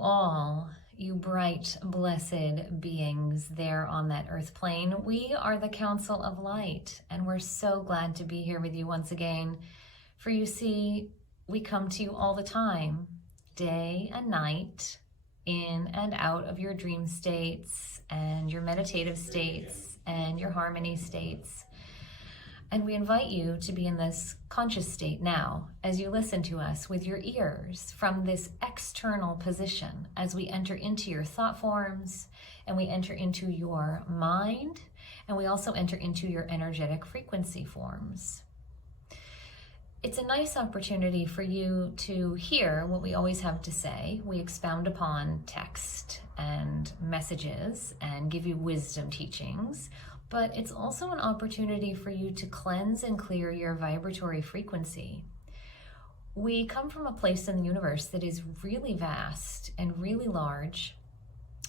all, you bright, blessed beings there on that earth plane. We are the Council of Light, and we're so glad to be here with you once again. For you see, we come to you all the time, day and night, in and out of your dream states and your meditative states and your harmony states. And we invite you to be in this conscious state now as you listen to us with your ears from this external position as we enter into your thought forms and we enter into your mind and we also enter into your energetic frequency forms. It's a nice opportunity for you to hear what we always have to say. We expound upon text and messages and give you wisdom teachings. But it's also an opportunity for you to cleanse and clear your vibratory frequency. We come from a place in the universe that is really vast and really large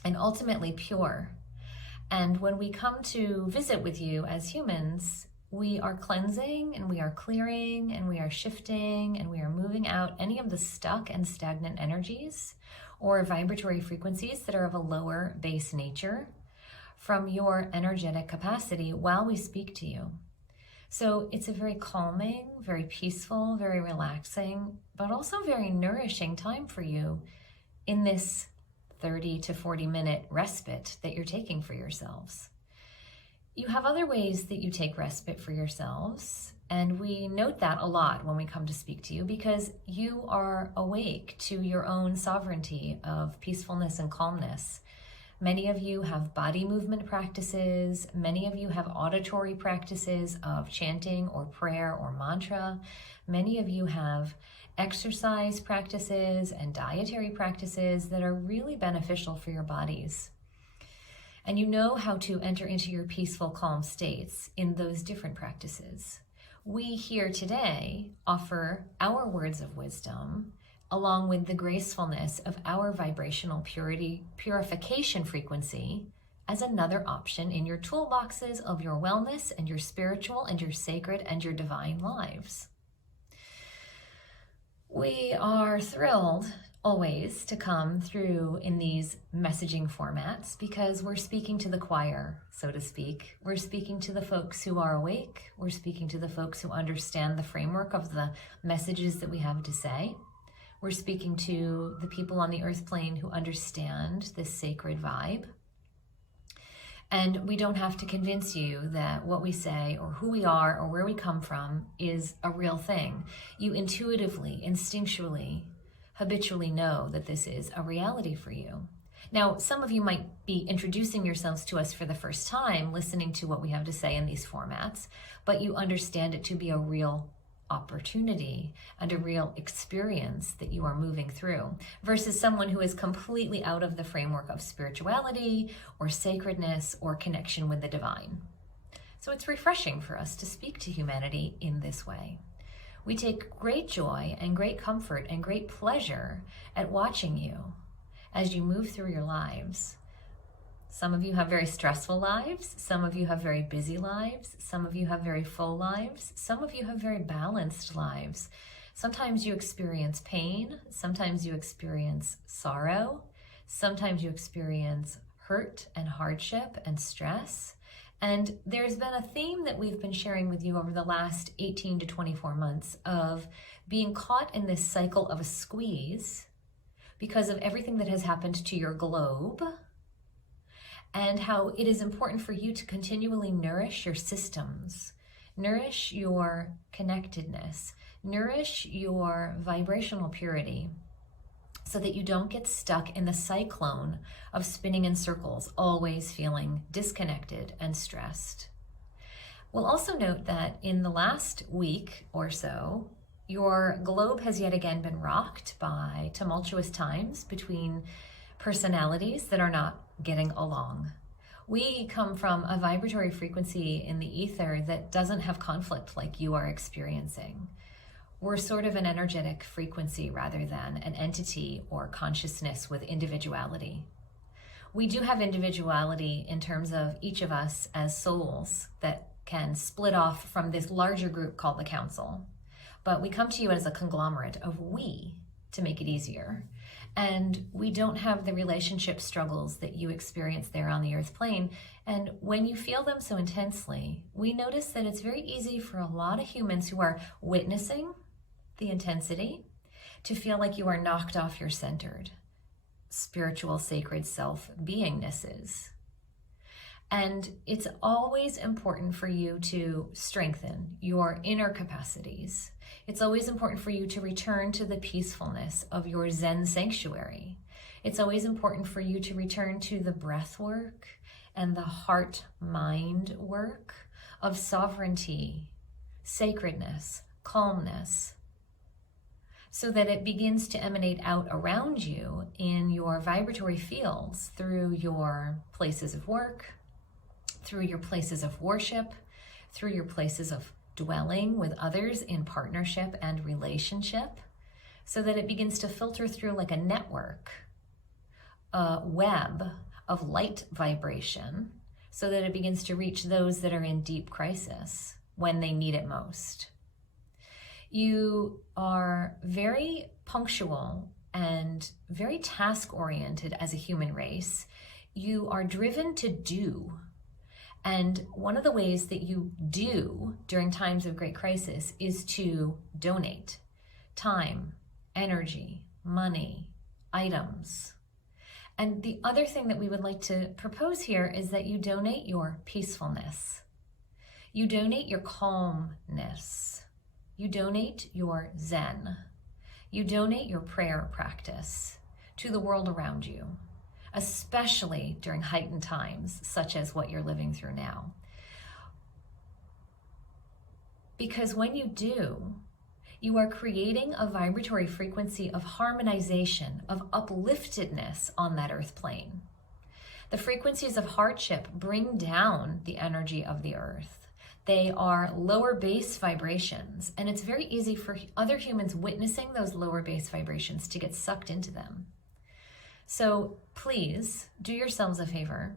and ultimately pure. And when we come to visit with you as humans, we are cleansing and we are clearing and we are shifting and we are moving out any of the stuck and stagnant energies or vibratory frequencies that are of a lower base nature from your energetic capacity while we speak to you. So it's a very calming, very peaceful, very relaxing, but also very nourishing time for you in this 30 to 40 minute respite that you're taking for yourselves. You have other ways that you take respite for yourselves, and we note that a lot when we come to speak to you because you are awake to your own sovereignty of peacefulness and calmness. Many of you have body movement practices. Many of you have auditory practices of chanting or prayer or mantra. Many of you have exercise practices and dietary practices that are really beneficial for your bodies. And you know how to enter into your peaceful, calm states in those different practices. We here today offer our words of wisdom along with the gracefulness of our vibrational purification frequency as another option in your toolboxes of your wellness and your spiritual and your sacred and your divine lives. We are thrilled always to come through in these messaging formats because we're speaking to the choir, so to speak. We're speaking to the folks who are awake. We're speaking to the folks who understand the framework of the messages that we have to say. We're speaking to the people on the earth plane who understand this sacred vibe. And we don't have to convince you that what we say or who we are or where we come from is a real thing. You intuitively, instinctually, habitually know that this is a reality for you. Now, some of you might be introducing yourselves to us for the first time, listening to what we have to say in these formats, but you understand it to be a real opportunity and a real experience that you are moving through versus someone who is completely out of the framework of spirituality or sacredness or connection with the divine. So it's refreshing for us to speak to humanity in this way. We take great joy and great comfort and great pleasure at watching you as you move through your lives. Some of you have very stressful lives. Some of you have very busy lives. Some of you have very full lives. Some of you have very balanced lives. Sometimes you experience pain. Sometimes you experience sorrow. Sometimes you experience hurt and hardship and stress. And there's been a theme that we've been sharing with you over the last 18 to 24 months of being caught in this cycle of a squeeze because of everything that has happened to your globe, and how it is important for you to continually nourish your systems, nourish your connectedness, nourish your vibrational purity so that you don't get stuck in the cyclone of spinning in circles, always feeling disconnected and stressed. We'll also note that in the last week or so, your globe has yet again been rocked by tumultuous times between personalities that are not getting along. We come from a vibratory frequency in the ether that doesn't have conflict like you are experiencing. We're sort of an energetic frequency rather than an entity or consciousness with individuality. We do have individuality in terms of each of us as souls that can split off from this larger group called the Council. But we come to you as a conglomerate of we to make it easier. And we don't have the relationship struggles that you experience there on the earth plane. And when you feel them so intensely, we notice that it's very easy for a lot of humans who are witnessing the intensity to feel like you are knocked off your centered, spiritual, sacred self beingnesses. And it's always important for you to strengthen your inner capacities. It's always important for you to return to the peacefulness of your Zen sanctuary. It's always important for you to return to the breath work and the heart-mind work of sovereignty, sacredness, calmness, so that it begins to emanate out around you in your vibratory fields through your places of work, through your places of worship, through your places of dwelling with others in partnership and relationship, so that it begins to filter through like a network, a web of light vibration, so that it begins to reach those that are in deep crisis when they need it most. You are very punctual and very task-oriented as a human race. You are driven to do. And one of the ways that you do during times of great crisis is to donate time, energy, money, items. And the other thing that we would like to propose here is that you donate your peacefulness. You donate your calmness. You donate your Zen. You donate your prayer practice to the world around you, especially during heightened times, such as what you're living through now. Because when you do, you are creating a vibratory frequency of harmonization, of upliftedness on that earth plane. The frequencies of hardship bring down the energy of the earth. They are lower base vibrations, and it's very easy for other humans witnessing those lower base vibrations to get sucked into them. So please do yourselves a favor.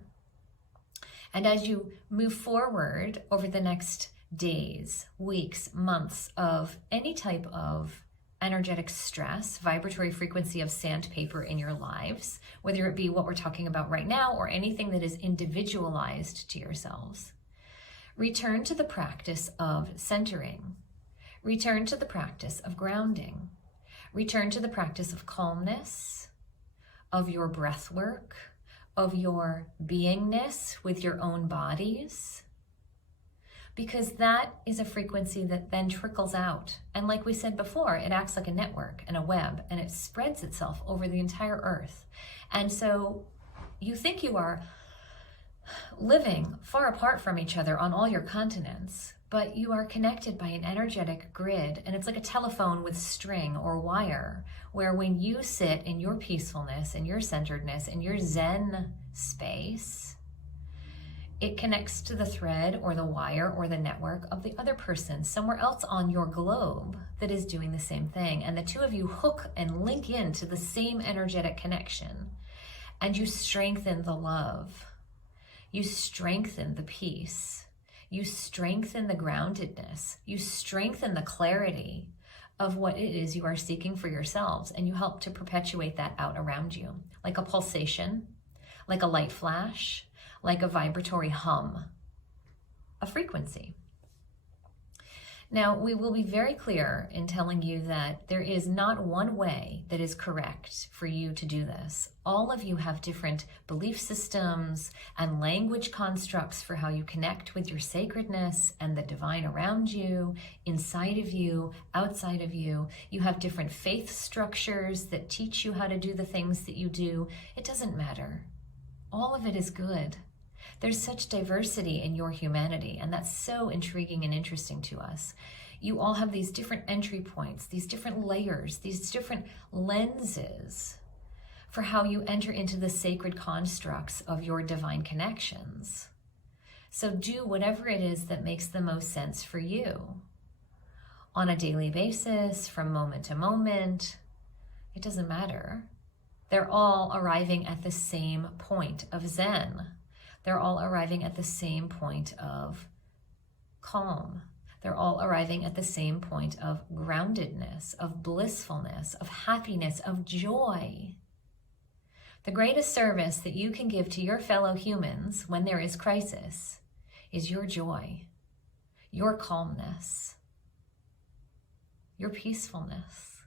And as you move forward over the next days, weeks, months of any type of energetic stress, vibratory frequency of sandpaper in your lives, whether it be what we're talking about right now or anything that is individualized to yourselves, return to the practice of centering. Return to the practice of grounding. Return to the practice of calmness, of your breath work, of your beingness with your own bodies, because that is a frequency that then trickles out. And like we said before, it acts like a network and a web, and it spreads itself over the entire earth. And so you think you are living far apart from each other on all your continents, but you are connected by an energetic grid, and it's like a telephone with string or wire, where when you sit in your peacefulness and your centeredness and your Zen space, it connects to the thread or the wire or the network of the other person somewhere else on your globe that is doing the same thing. And the two of you hook and link into the same energetic connection, and you strengthen the love. You strengthen the peace. You strengthen the groundedness. You strengthen the clarity of what it is you are seeking for yourselves, and you help to perpetuate that out around you, like a pulsation, like a light flash, like a vibratory hum, a frequency. Now, we will be very clear in telling you that there is not one way that is correct for you to do this. All of you have different belief systems and language constructs for how you connect with your sacredness and the divine around you, inside of you, outside of you. You have different faith structures that teach you how to do the things that you do. It doesn't matter. All of it is good. There's such diversity in your humanity, and that's so intriguing and interesting to us. You all have these different entry points, these different layers, these different lenses for how you enter into the sacred constructs of your divine connections. So do whatever it is that makes the most sense for you on a daily basis, from moment to moment. It doesn't matter. They're all arriving at the same point of Zen. They're all arriving at the same point of calm. They're all arriving at the same point of groundedness, of blissfulness, of happiness, of joy. The greatest service that you can give to your fellow humans when there is crisis is your joy, your calmness, your peacefulness.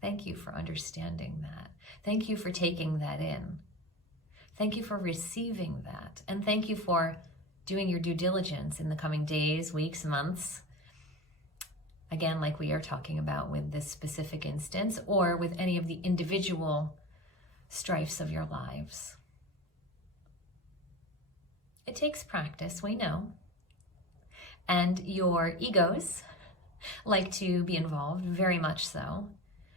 Thank you for understanding that. Thank you for taking that in. Thank you for receiving that. And thank you for doing your due diligence in the coming days, weeks, months. Again, like we are talking about with this specific instance, or with any of the individual strifes of your lives. It takes practice, we know. And your egos like to be involved, very much so.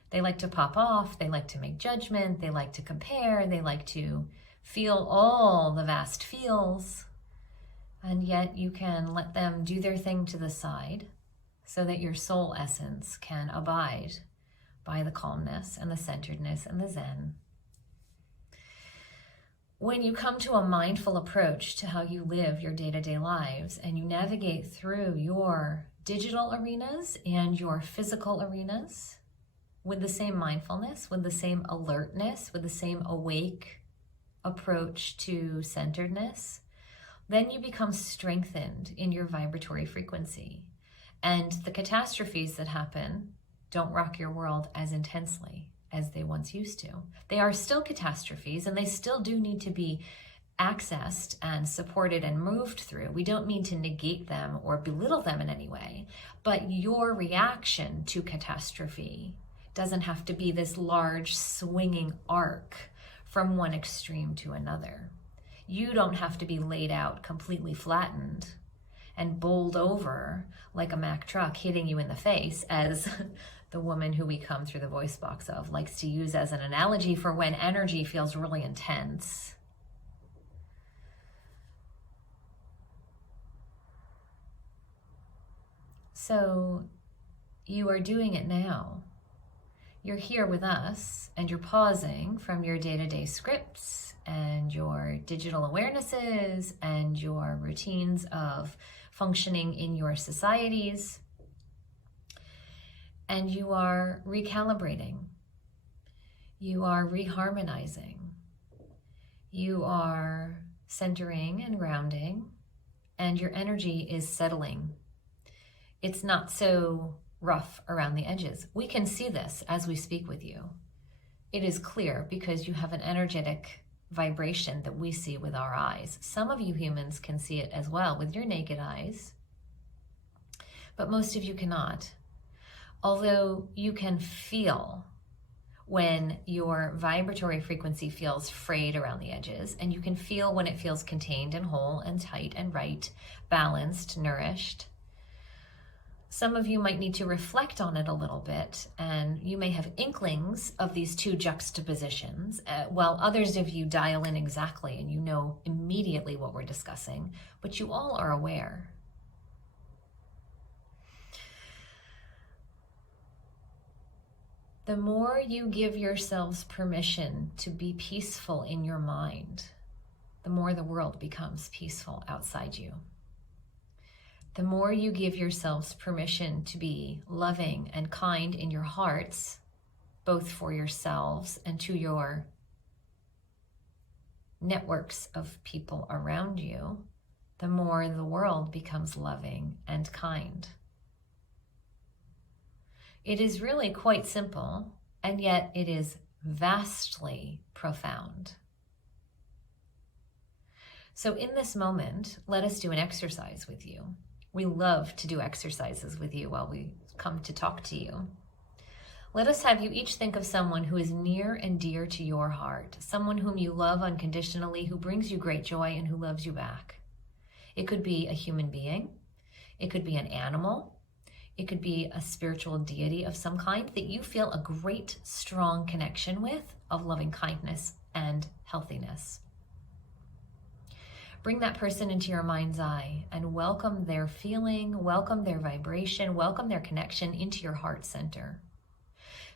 They like to pop off, they like to make judgment, they like to compare, they like to feel all the vast feels. And yet you can let them do their thing to the side so that your soul essence can abide by the calmness and the centeredness and the Zen. When you come to a mindful approach to how you live your day-to-day lives and you navigate through your digital arenas and your physical arenas with the same mindfulness, with the same alertness, with the same awake approach to centeredness, then you become strengthened in your vibratory frequency. And the catastrophes that happen don't rock your world as intensely as they once used to. They are still catastrophes, and they still do need to be accessed and supported and moved through. We don't mean to negate them or belittle them in any way, but your reaction to catastrophe doesn't have to be this large swinging arc from one extreme to another. You don't have to be laid out completely flattened and bowled over like a Mack truck hitting you in the face, as the woman who we come through the voice box of likes to use as an analogy for when energy feels really intense. So you are doing it now. You're here with us, and you're pausing from your day-to-day scripts and your digital awarenesses and your routines of functioning in your societies. And you are recalibrating. You are reharmonizing. You are centering and grounding, and your energy is settling. It's not so rough around the edges. We can see this as we speak with you. It is clear because you have an energetic vibration that we see with our eyes. Some of you humans can see it as well with your naked eyes, but most of you cannot. Although you can feel when your vibratory frequency feels frayed around the edges, and you can feel when it feels contained and whole and tight and right, balanced, nourished. Some of you might need to reflect on it a little bit, and you may have inklings of these two juxtapositions, while others of you dial in exactly and you know immediately what we're discussing, but you all are aware. The more you give yourselves permission to be peaceful in your mind, the more the world becomes peaceful outside you. The more you give yourselves permission to be loving and kind in your hearts, both for yourselves and to your networks of people around you, the more the world becomes loving and kind. It is really quite simple, and yet it is vastly profound. So in this moment, let us do an exercise with you. We love to do exercises with you while we come to talk to you. Let us have you each think of someone who is near and dear to your heart, someone whom you love unconditionally, who brings you great joy and who loves you back. It could be a human being. It could be an animal. It could be a spiritual deity of some kind that you feel a great, strong connection with, of loving kindness and healthiness. Bring that person into your mind's eye and welcome their feeling, welcome their vibration, welcome their connection into your heart center.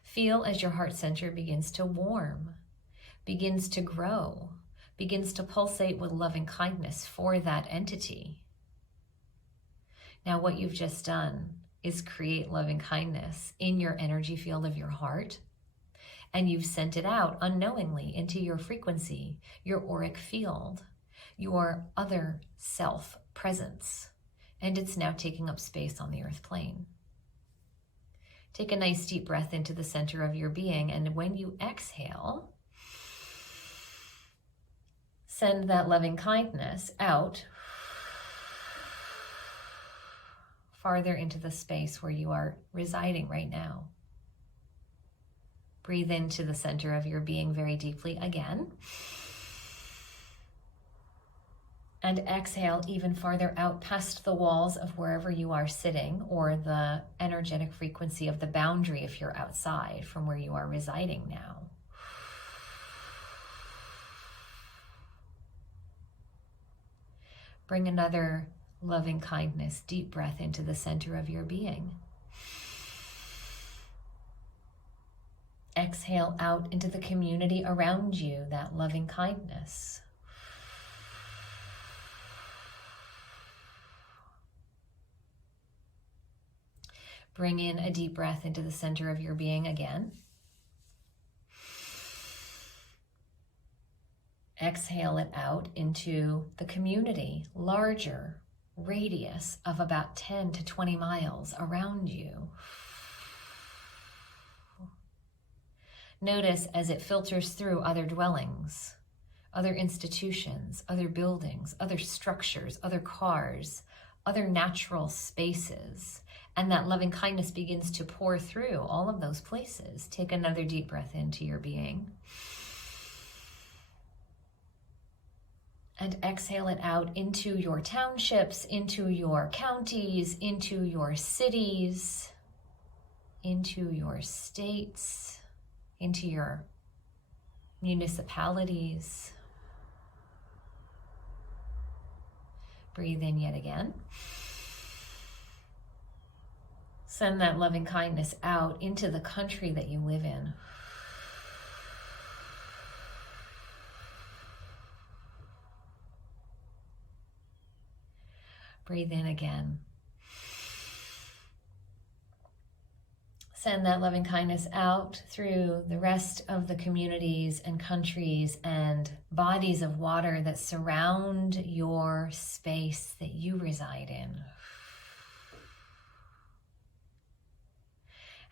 Feel as your heart center begins to warm, begins to grow, begins to pulsate with loving kindness for that entity. Now, what you've just done is create loving kindness in your energy field of your heart and you've sent it out unknowingly into your frequency, your auric field, your other self presence, and it's now taking up space on the earth plane. Take a nice deep breath into the center of your being, and when you exhale, send that loving kindness out farther into the space where you are residing right now. Breathe into the center of your being very deeply again. And exhale even farther out past the walls of wherever you are sitting, or the energetic frequency of the boundary if you're outside from where you are residing now. Bring another loving kindness, deep breath into the center of your being. Exhale out into the community around you, that loving kindness. Bring in a deep breath into the center of your being again. Exhale it out into the community, larger radius of about 10 to 20 miles around you. Notice as it filters through other dwellings, other institutions, other buildings, other structures, other cars, other natural spaces, and that loving kindness begins to pour through all of those places. Take another deep breath into your being. And exhale it out into your townships, into your counties, into your cities, into your states, into your municipalities. Breathe in yet again. Send that loving kindness out into the country that you live in. Breathe in again. Send that loving kindness out through the rest of the communities and countries and bodies of water that surround your space that you reside in.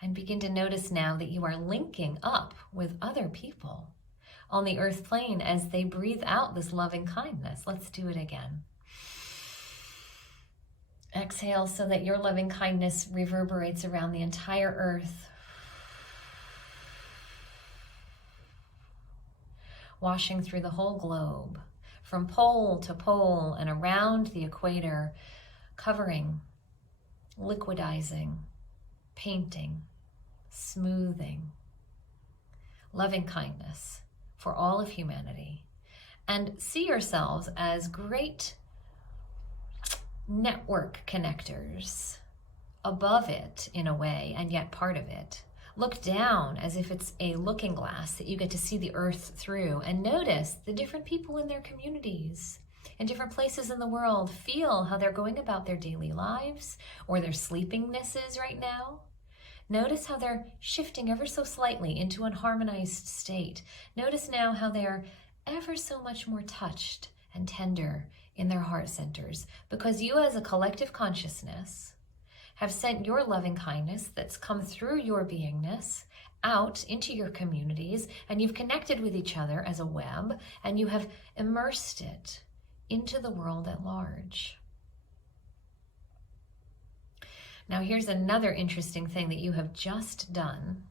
And begin to notice now that you are linking up with other people on the earth plane as they breathe out this loving kindness. Let's do it again. Exhale so that your loving kindness reverberates around the entire earth, washing through the whole globe, from pole to pole and around the equator, covering, liquidizing, painting, smoothing, loving kindness for all of humanity. And see yourselves as great network connectors above it in a way, and yet part of it. Look down as if it's a looking glass that you get to see the earth through, and notice the different people in their communities in different places in the world. Feel how they're going about their daily lives or their sleepingnesses right now. Notice how they're shifting ever so slightly into an harmonized state. Notice now how they're ever so much more touched and tender in their heart centers, because you as a collective consciousness have sent your loving kindness that's come through your beingness out into your communities, and you've connected with each other as a web, and you have immersed it into the world at large. Now here's another interesting thing that you have just done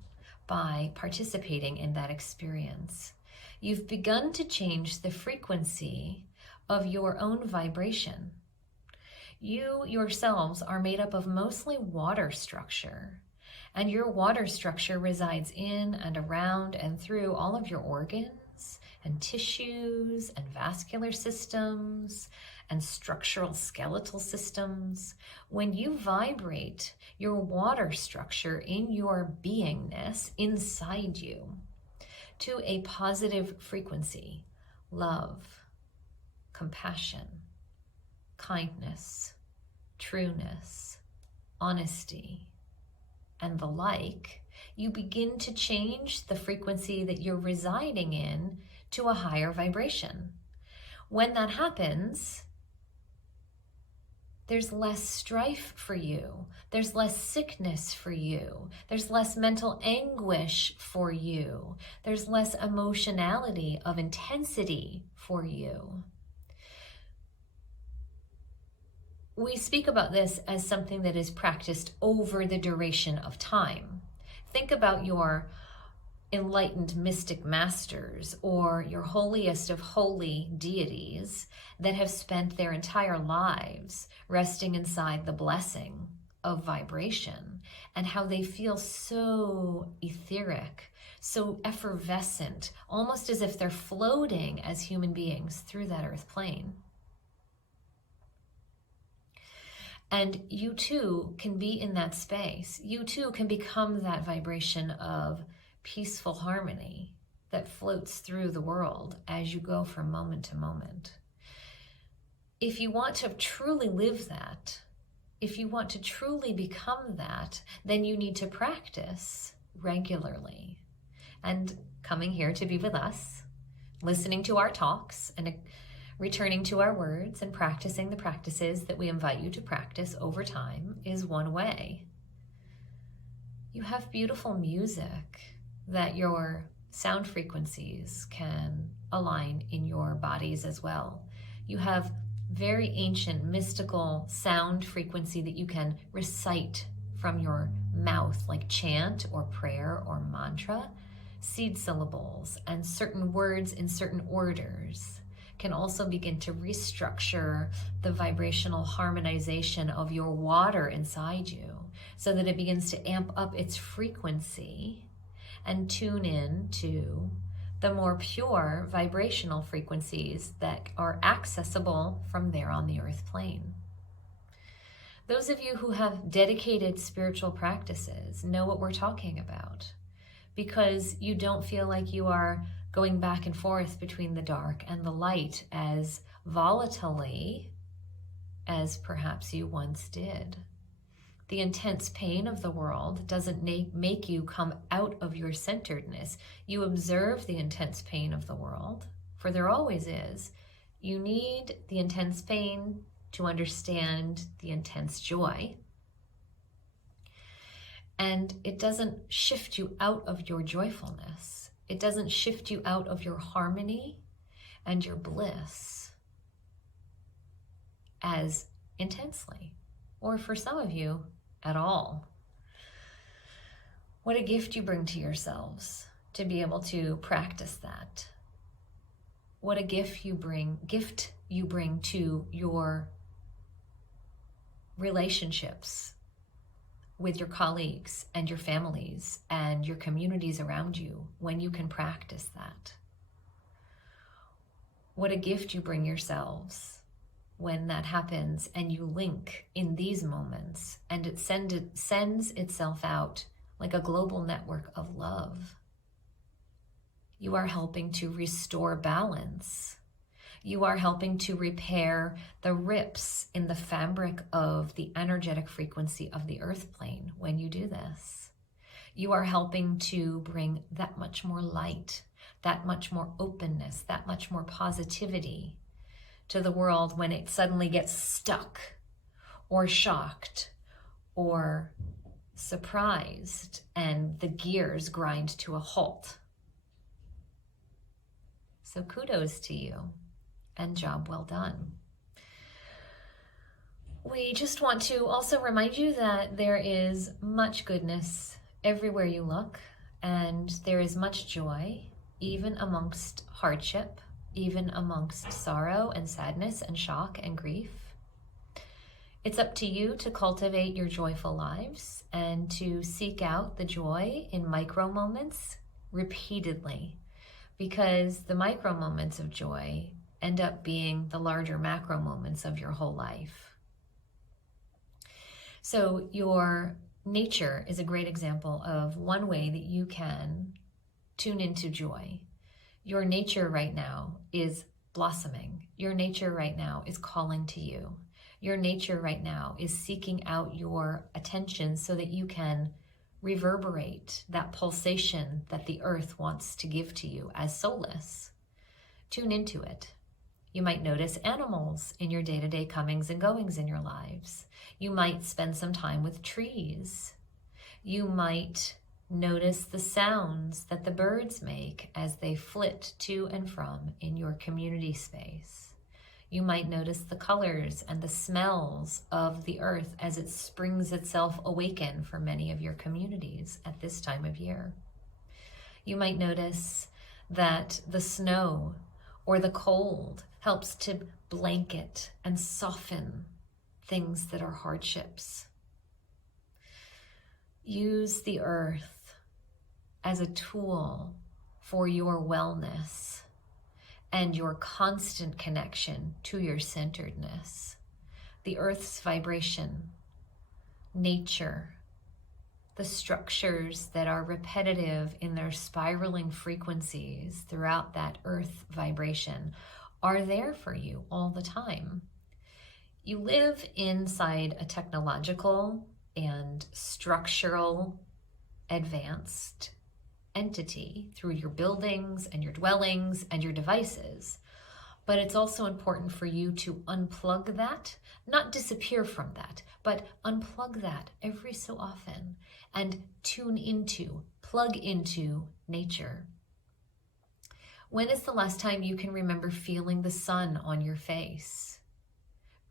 by participating in that experience. You've begun to change the frequency of your own vibration. You yourselves are made up of mostly water structure, and your water structure resides in and around and through all of your organs and tissues and vascular systems and structural skeletal systems. When you vibrate your water structure in your beingness inside you to a positive frequency, love, compassion, kindness, trueness, honesty, and the like, you begin to change the frequency that you're residing in to a higher vibration. When that happens, there's less strife for you. There's less sickness for you. There's less mental anguish for you. There's less emotionality of intensity for you. We speak about this as something that is practiced over the duration of time. Think about your enlightened mystic masters or your holiest of holy deities that have spent their entire lives resting inside the blessing of vibration, and how they feel so etheric, so effervescent, almost as if they're floating as human beings through that earth plane. And you too can be in that space. You too can become that vibration of peaceful harmony that floats through the world as you go from moment to moment. If you want to truly live that, if you want to truly become that, then you need to practice regularly. And coming here to be with us, listening to our talks, and returning to our words and practicing the practices that we invite you to practice over time is one way. You have beautiful music that your sound frequencies can align in your bodies as well. You have very ancient mystical sound frequency that you can recite from your mouth, like chant or prayer or mantra. Seed syllables and certain words in certain orders can also begin to restructure the vibrational harmonization of your water inside you so that it begins to amp up its frequency and tune in to the more pure vibrational frequencies that are accessible from there on the earth plane. Those of you who have dedicated spiritual practices know what we're talking about, because you don't feel like you are going back and forth between the dark and the light as volatilely as perhaps you once did. The intense pain of the world doesn't make you come out of your centeredness. You observe the intense pain of the world, for there always is. You need the intense pain to understand the intense joy. And it doesn't shift you out of your joyfulness. It doesn't shift you out of your harmony and your bliss as intensely, or for some of you, at all. What a gift you bring to yourselves to be able to practice that. What a gift you bring to your relationships with your colleagues and your families and your communities around you when you can practice that. What a gift you bring yourselves when that happens and you link in these moments and it sends itself out like a global network of love. You are helping to restore balance. You are helping to repair the rips in the fabric of the energetic frequency of the earth plane when you do this. You are helping to bring that much more light, that much more openness, that much more positivity to the world when it suddenly gets stuck or shocked or surprised and the gears grind to a halt. So kudos to you and job well done. We just want to also remind you that there is much goodness everywhere you look, and there is much joy even amongst hardship, even amongst sorrow and sadness and shock and grief. It's up to you to cultivate your joyful lives and to seek out the joy in micro moments repeatedly, because the micro moments of joy end up being the larger macro moments of your whole life. So your nature is a great example of one way that you can tune into joy. Your nature right now is blossoming. Your nature right now is calling to you. Your nature right now is seeking out your attention so that you can reverberate that pulsation that the earth wants to give to you as soulless. Tune into it. You might notice animals in your day-to-day comings and goings in your lives. You might spend some time with trees. You might notice the sounds that the birds make as they flit to and from in your community space. You might notice the colors and the smells of the earth as it springs itself awaken for many of your communities at this time of year. You might notice that the snow or the cold helps to blanket and soften things that are hardships. Use the earth as a tool for your wellness and your constant connection to your centeredness. The earth's vibration, nature, the structures that are repetitive in their spiraling frequencies throughout that earth vibration are there for you all the time. You live inside a technological and structural advanced entity through your buildings and your dwellings and your devices. But it's also important for you to unplug that, not disappear from that, but unplug that every so often and tune into, plug into nature. When is the last time you can remember feeling the sun on your face,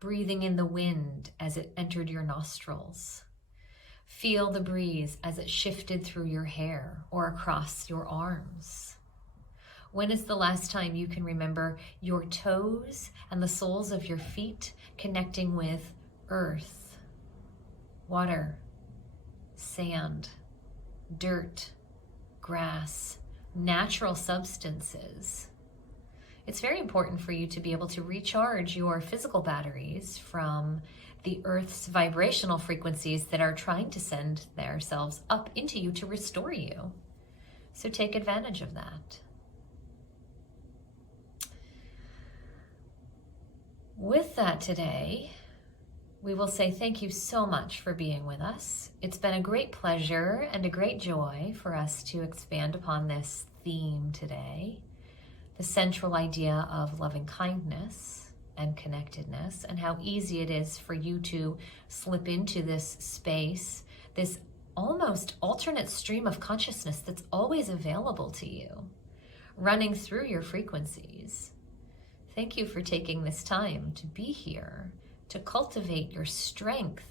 breathing in the wind as it entered your nostrils? Feel the breeze as it shifted through your hair or across your arms. When is the last time you can remember your toes and the soles of your feet connecting with earth, water, sand, dirt, grass, natural substances? It's very important for you to be able to recharge your physical batteries from the earth's vibrational frequencies that are trying to send themselves up into you to restore you. So take advantage of that. With that today, we will say thank you so much for being with us. It's been a great pleasure and a great joy for us to expand upon this theme today, the central idea of loving kindness and connectedness, and how easy it is for you to slip into this space, this almost alternate stream of consciousness that's always available to you, running through your frequencies. Thank you for taking this time to be here, to cultivate your strength,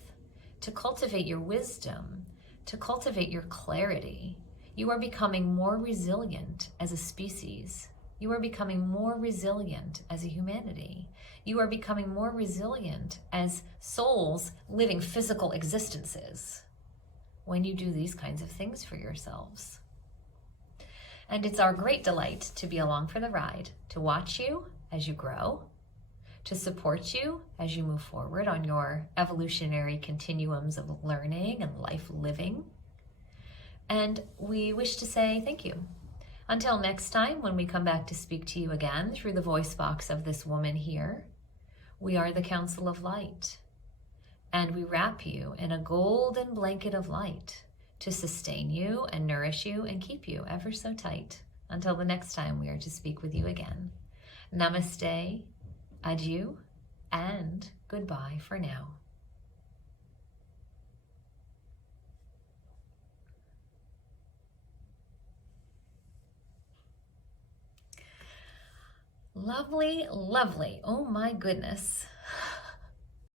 to cultivate your wisdom, to cultivate your clarity. You are becoming more resilient as a species. You are becoming more resilient as a humanity. You are becoming more resilient as souls living physical existences when you do these kinds of things for yourselves. And it's our great delight to be along for the ride, to watch you as you grow, to support you as you move forward on your evolutionary continuums of learning and life living. And we wish to say thank you. Until next time, when we come back to speak to you again through the voice box of this woman here, we are the Council of Light, and we wrap you in a golden blanket of light to sustain you and nourish you and keep you ever so tight until the next time we are to speak with you again. Namaste, adieu, and goodbye for now. Lovely, lovely. Oh my goodness.